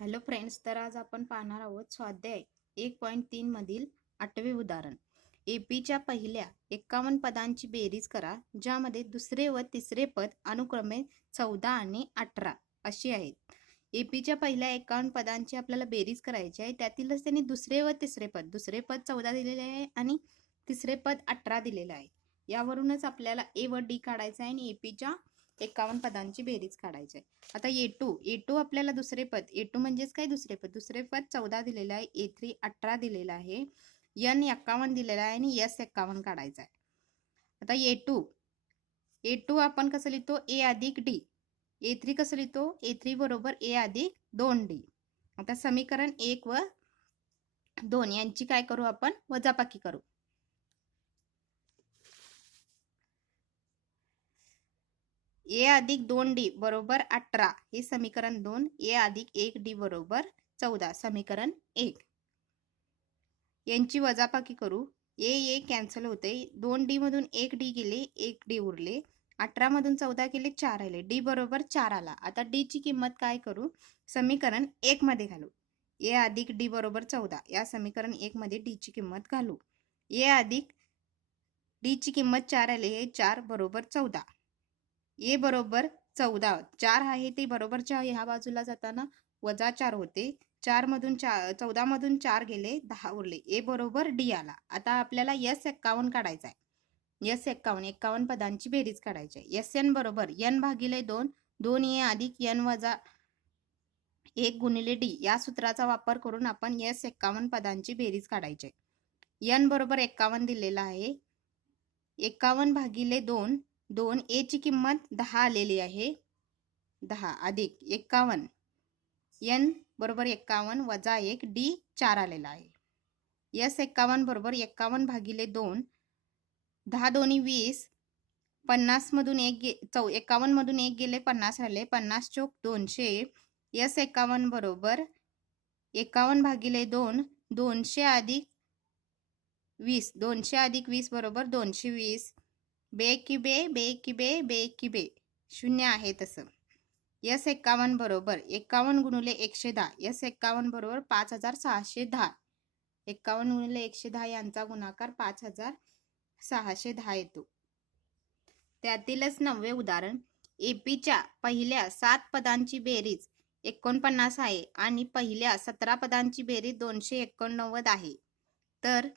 Hello friends, तर आज आपण पाहणार आहोत स्वाध्याय 1.3 मधील 8वे उदाहरण. एपीच्या पहिल्या 51 पदांची बेरीज करा, ज्यामध्ये दुसरे व तिसरे पद अनुक्रमे 14 आणि 18 अशी आहेत. एपीच्या पहिल्या 51 पदांची आपल्याला बेरीज करायची आहे. त्यातीलच त्यांनी दुसरे पद 14 दिलेले आहे आणि तिसरे पद 18 दिलेले आहे. यावरूनच आपल्याला ए व डी काढायचं आहे आणि एपीच्या 51 पदांची बेरीज काढायची आहे. आता ए टू आपल्याला ए टू म्हणजेच काय दुसरे पद 14 दिलेलं आहे, ए3 18 दिलेलं आहे, एन 51 दिलेला आहे आणि एस 51 काढायचा आहे. आता ए टू आपण कसं लिहितो, ए अधिक डी. ए3 कसं लिहितो, ए3 बरोबर ए अधिक 2डी. आता समीकरण 1 व 2 यांची काय करू, आपण वजाबाकी करू. ए अधिक 2डी बरोबर 18 हे समीकरण 2. ए अधिक 1डी बरोबर 14 समीकरण 1. यांची वजाबाकी करू. ए कॅन्सल होते. 2डी मधून 1डी गेले, 1डी उरले. 18 मधून 14 गेले, 4 राहिले. डी बरोबर 4 आला. आता डी ची किंमत काय करू, समीकरण 1 मध्ये घालू. ए अधिक डी बरोबर 14 या समीकरण 1 मध्ये डी ची किंमत घालू. ए अधिक डी ची किंमत 4 आले, हे 4 बरोबर 14. ए बरोबर 14, 4 आहे ते बरोबरच्या ह्या बाजूला जाताना वजा 4 होते. 14 मधून 4 गेले, 10 उरले. ए बरोबर डी आला. आता आपल्याला एस 51 काढायचा आहे. एस 51 पदांची बेरीज काढायची आहे. एस एन बरोबर एन भागिले 2, 2 ए अधिक एन वजा 1 गुणिले डी या सूत्राचा वापर करून आपण एस 51 पदांची बेरीज काढायची आहे. एन बरोबर 51 दिलेला आहे. 51 भागिले 2, 2 ए ची किंमत 10 आलेली आहे. 10 अधिक 51 एन बरोबर 51 वजा 1 डी 4 आलेला आहे. एस 51 बरोबर 51 भागिले 2, 10 दोन्ही 20, 50 मधून 51 मधून 1 गेले, 50 राहिले. 50 चोक 200. एस 51 बरोबर 51 भागिले 2, 200 अधिक 20, 200 अधिक 20 बरोबर 220. बे की बे शून्य आहे तसं. एस 51 बरोबर 51 गुणिले 110. एस 51 बरोबर 5610. 51 गुणिले 110 यांचा गुणाकार 5610 येतो. त्यातीलच 9वे उदाहरण. एपीच्या पहिल्या 7 पदांची बेरीज 49 आहे आणि पहिल्या 17 पदांची बेरीज 289 आहे. तर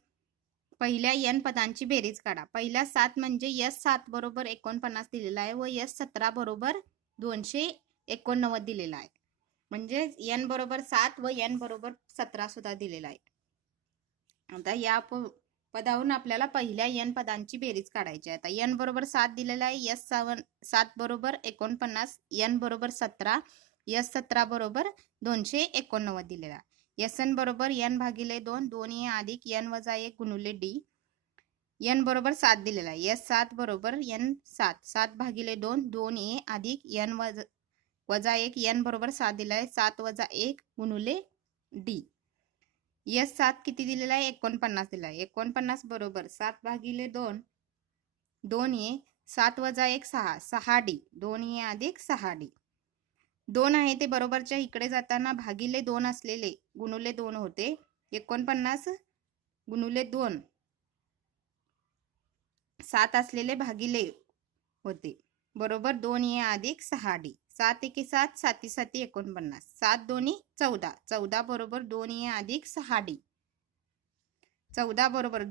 पहिल्या एन पदांची बेरीज काढा. पहिल्या 7 म्हणजे एस 7 बरोबर 49 दिलेला आहे व एस 17 बरोबर 289 दिलेला आहे. म्हणजे एन बरोबर 7 व एन बरोबर 17 सुद्धा दिलेला आहे. आता या पदावरून आपल्याला पहिल्या एन पदांची बेरीज काढायची आहे. आता एन बरोबर 7 दिलेला आहे. एस 7 बरोबर 49, एन बरोबर 17, एस 17 बरोबर 289 दिलेला आहे. एस एन बरोबर एन भागिले 2, 2 ए अधिक एन वजा 1 गुणिले डी. एन बरोबर 7 दिलेला आहे. एस 7 बरोबर एन 7, 7 भागिले 2, 2 ए अधिक एन वजा 1, एन बरोबर 7 दिला आहे. 7 वजा 1 गुणिले डी. एस 7 किती दिलेला आहे, 49 दिला आहे. 49 बरोबर 7 भागिले 2, 2 ए, 7 वजा 1 6, 6 डी, 2 ए अधिक 6 डी. 2 आहे ते बरोबरच्या इकडे जाताना भागिले 2 असलेले गुणुले 2 होते. 49 गुणुले 2 7 असलेले भागिले होते बरोबर 2 ए अधिक 6 डी. 7 एके 7, 7 7 49, 7 दोन्ही 14, 14 बरोबर 2 ए अधिक 6 डी. 14 बरोबर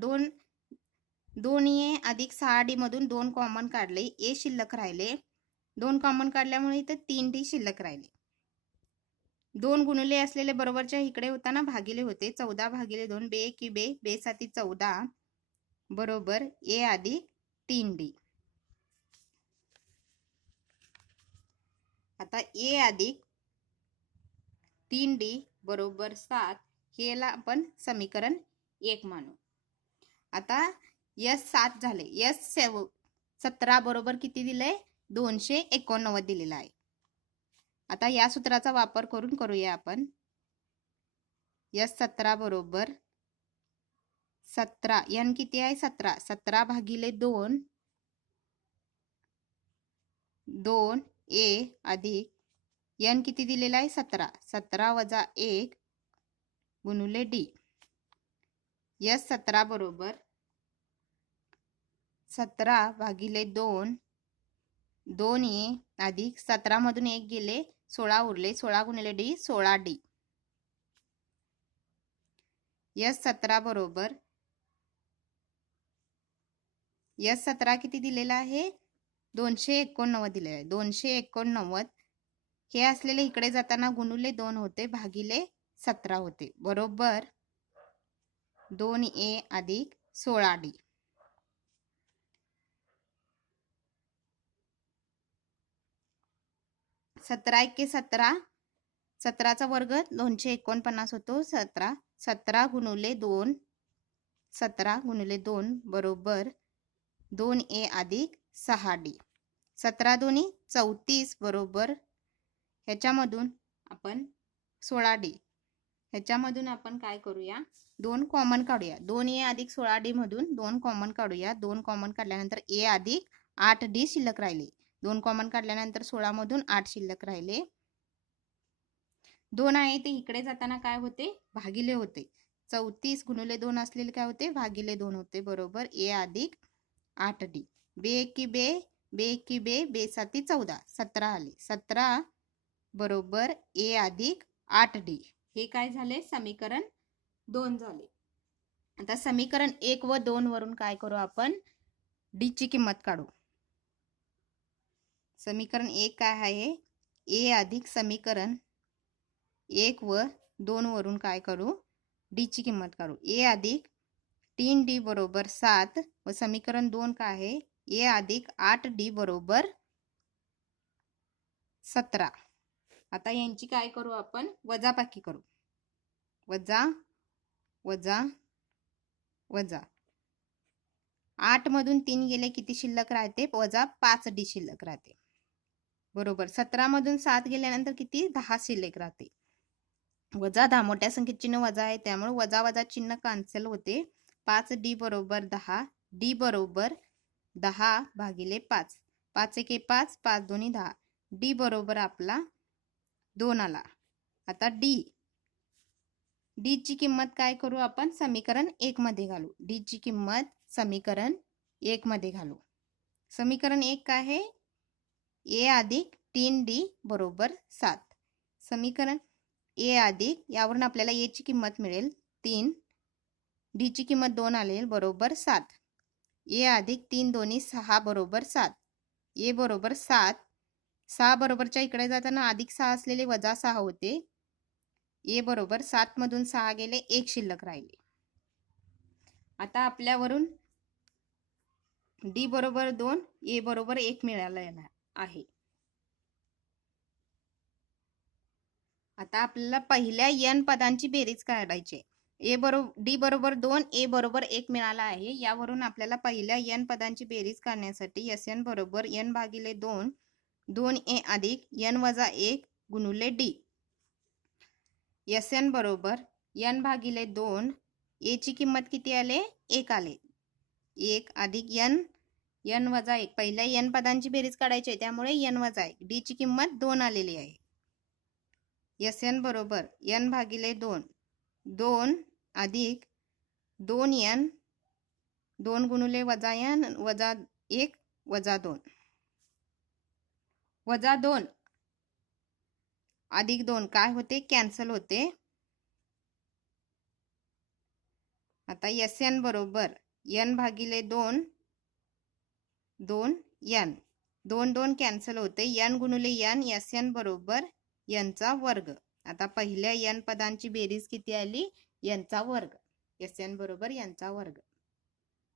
2 ए अधिक 6 डी मधून 2 कॉमन काढले, ए शिल्लक राहिले. 2 कॉमन काढल्यामुळे इथे 3 डी शिल्लक राहिले. 2 गुणिले असलेले बरोबरच्या इकडे होताना भागिले होते. 14 भागिले 2 बे की बे 7 14 बरोबर ए अधिक 3 डी. आता ए अधिक 3 डी बरोबर 7 हेला आपण समीकरण 1 मानू. आता एस 7 झाले. एस 17 बरोबर किती दिलंय, 289 दिलेला आहे. आता या सूत्राचा वापर करून करूया आपण. एस 17 बरोबर 17 एन किती आहे, 17, 17 भागिले 2, 2 ए अधिक एन किती दिलेला आहे 17. 17 वजा 1 गुणुले डी. यस 17 बरोबर 17 भागिले 2 2 ए अधिक 17 मधून 1 गेले 16 उरले 16 गुणिले डी 16 डी. यस 17 बरोबर यस 17 किती दिलेला आहे 289 दिलेला आहे. 289 हे असलेले इकडे जाताना गुणुले 2 होते भागिले 17 होते बरोबर 2a अधिक 16d. सतरा एके 17 17चा वर्ग 249 होतो 17 गुणुले 2 17 गुणुले 2 बरोबर 2a अधिक 6d. 17 दोन्ही 34 बरोबर ह्याच्यामधून आपण 16d ह्याच्यामधून आपण काय करूया 2 कॉमन काढूया. 2a अधिक 16d मधून 2 कॉमन काढूया. 2 कॉमन काढल्यानंतर a अधिक 8d शिल्लक राहिले. 2 कॉमन काढल्यानंतर 16 मधून 8 शिल्लक राहिले. 2 आहे ते इकडे जाताना काय होते भागिले होते. 34 गुणिले 2 असलेले काय होते भागिले 2 होते बरोबर a अधिक 8d. बे एकी बे बे एकी बे बे साती 14 17 आले. 17 बरोबर a अधिक 8d. हे काय झाले समीकरण 2 झाले. आता समीकरण 1 व 2 वरून काय करू आपण d ची किंमत काढू. समीकरण 1 काय आहे a अधिक समीकरण 1 व 2 वरून काय करू d ची किंमत काढू. a अधिक 3d बरोबर 7 व समीकरण 2 काय आहे a अधिक 8d बरोबर 17. आता यांची काय करू आपण वजाबाकी करू. वजा वजा वजा 8 मधून 3 गेले किती शिल्लक राहते वजा 5d शिल्लक राहते बरोबर. 17 मधून 7 गेल्यानंतर किती 10 शिल्लक राहते. वजा 10 मोठ्या संख्येत चिन्ह वजा आहे त्यामुळे वजा वजा चिन्ह कॅन्सल होते. 5d बरोबर 10 d बरोबर 10 भागिले 5 5 एके 5 5 दोन्ही 10 d बरोबर आपला 2 आला. आता d ची किंमत काय करू आपण समीकरण 1 मध्ये घालू. d ची किंमत समीकरण 1 मध्ये घालू. समीकरण 1 काय आहे a अधिक 3d बरोबर 7. समीकरण a अधिक यावरून आपल्याला a ची किंमत मिळेल 3 d ची किंमत 2 आलेल बरोबर 7. a अधिक 3 दोन्ही 6 बरोबर 7. a बरोबर 7 6 बरोबरच्या इकडे जाताना अधिक 6 असलेले वजा 6 होते. a बरोबर 7 मधून 6 गेले 1 शिल्लक राहिले. आता आपल्यावरून d बरोबर 2 a बरोबर 1 मिळालेला आहे. आता आपल्याला पहिल्या n पदांची बेरीज काढायची आहे. d बरोबर 2 a बरोबर 1 मिळाला आहे. यावरून आपल्याला पहिल्या n पदांची बेरीज काढण्यासाठी sn बरोबर n भागिले 2 2a अधिक n वजा 1 गुणुले d. sn बरोबर n भागिले 2 a ची किंमत किती आले 1 आले. 1 अधिक n वजा 1 पहिल्या n पदांची बेरीज काढायची आहे त्यामुळे n वजा 1 d ची किंमत 2 आलेली आहे. sn बरोबर n भागिले 2 2 अधिक 2n 2 गुणुले वजा n वजा 1 वजा 2 वजा 2 अधिक 2 काय होते कॅन्सल होते. आता sn बरोबर n भागिले 2 2 n 2 2 कॅन्सल होते. n गुणुले n sn बरोबर n चा वर्ग. आता पहिल्या n पदांची बेरीज किती आली n चा वर्ग. sn बरोबर n चा वर्ग.